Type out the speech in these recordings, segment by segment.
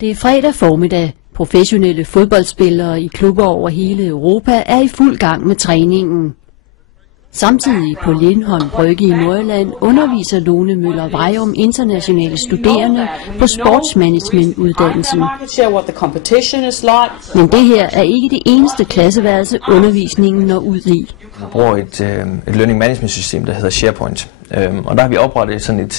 Det er fredag formiddag. Professionelle fodboldspillere i klubber over hele Europa er i fuld gang med træningen. Samtidig på Lindholm Brygge i Nordjylland underviser Lone Møller Vejum internationale studerende på sportsmanagementuddannelsen. Men det her er ikke det eneste klasseværelse, undervisningen når ud i. Vi bruger et learning management system, der hedder SharePoint. Og der har vi oprettet sådan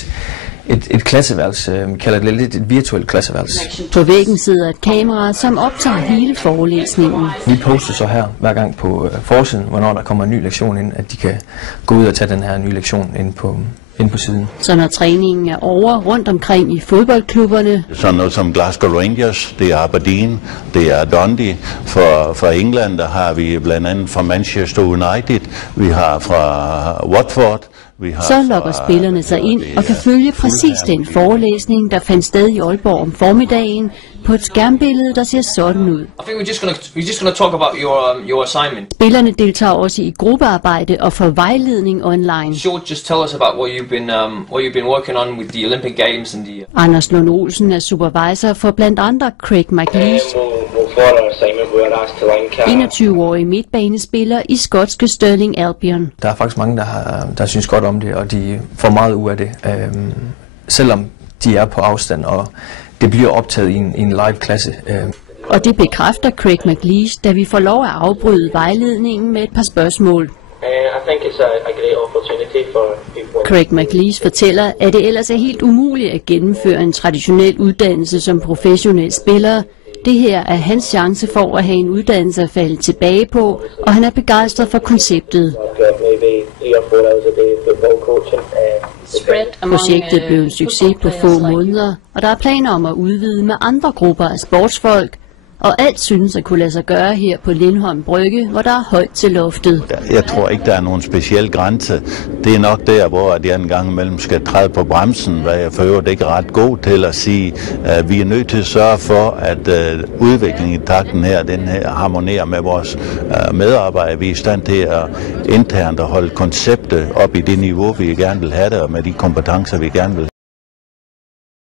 et klasseværelse, vi kalder det lidt et virtuelt klasseværelse. På væggen sidder et kamera, som optager hele forelæsningen. Vi poster så her hver gang på forsiden, hvornår der kommer en ny lektion ind, at de kan gå ud og tage den her nye lektion ind på siden. Så når træningen er over rundt omkring i fodboldklubberne, sådan noget som Glasgow Rangers, det er Aberdeen, det er Dundee. For England der har vi blandt andet fra Manchester United, vi har fra Watford. Så logger spillerne sig ind og kan følge præcis den forelæsning, der fandt sted i Aalborg om formiddagen, på et skærmbillede, der ser sådan ud. Spillerne deltager også i gruppearbejde og får vejledning online. Anders Lund Olsen er supervisor for blandt andre Craig McLeish, 21-årig midtbanespiller i skotske Stirling Albion. Der er faktisk mange, der synes godt om det, og de får meget ud af det, selvom de er på afstand, og det bliver optaget i en live-klasse. Og det bekræfter Craig McLeish, da vi får lov at afbryde vejledningen med et par spørgsmål. Craig McLeish fortæller, at det ellers er helt umuligt at gennemføre en traditionel uddannelse som professionel spiller. Det her er hans chance for at have en uddannelse at falde tilbage på, og han er begejstret for konceptet. Projektet blev en succes på få måneder, og der er planer om at udvide med andre grupper af sportsfolk. Og alt synes at kunne lade sig gøre her på Lindholm Brygge, hvor der er højt til loftet. Jeg tror ikke, der er nogen speciel grænse. Det er nok der, hvor jeg en gang imellem skal træde på bremsen, hvad jeg for øvrigt ikke er ret god til at sige. Vi er nødt til at sørge for, at udviklingen i takten her, den her harmonerer med vores medarbejdere. Vi er i stand til at internt at holde konceptet op i det niveau, vi gerne vil have det, og med de kompetencer, vi gerne vil